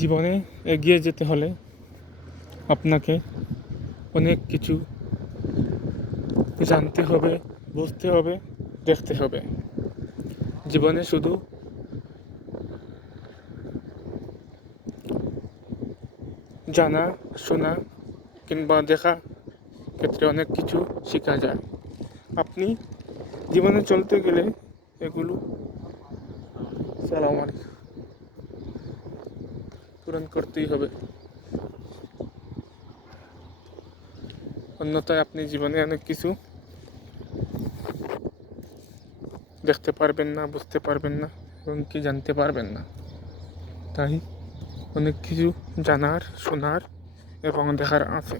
জীবনে এগিয়ে যেতে হলে আপনাকে অনেক কিছু জানতে হবে, বুঝতে হবে, দেখতে হবে। জীবনে শুধু জানা, শোনা কিংবা দেখা ক্ষেত্রে অনেক কিছু শেখা যায়। আপনি জীবনে চলতে গেলে এগুলো পূরণ করতেই হবে, অন্যথায় আপনি জীবনে অনেক কিছু দেখতে পারবেন না, বুঝতে পারবেন না এবং কি জানতে পারবেন না। তাই অনেক কিছু জানার, শোনার এবং দেখার আছে।